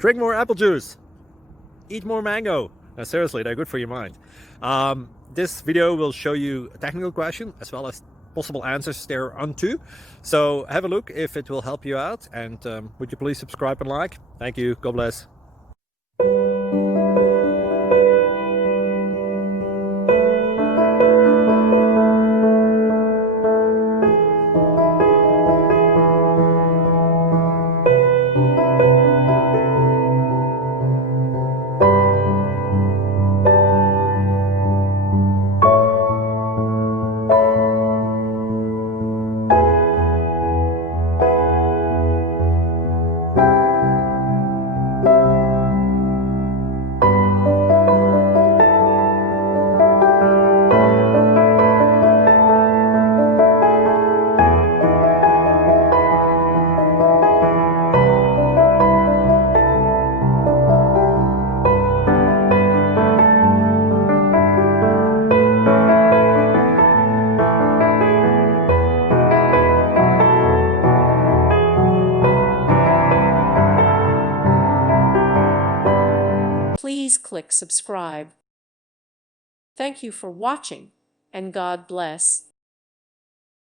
Drink more apple juice. Eat more mango. No, seriously, they're good for your mind. This video will show you a technical question as well as possible answers thereunto. So have a look if it will help you out, and would you please subscribe and like? Thank you. God bless. Please click subscribe. Thank you for watching, and God bless.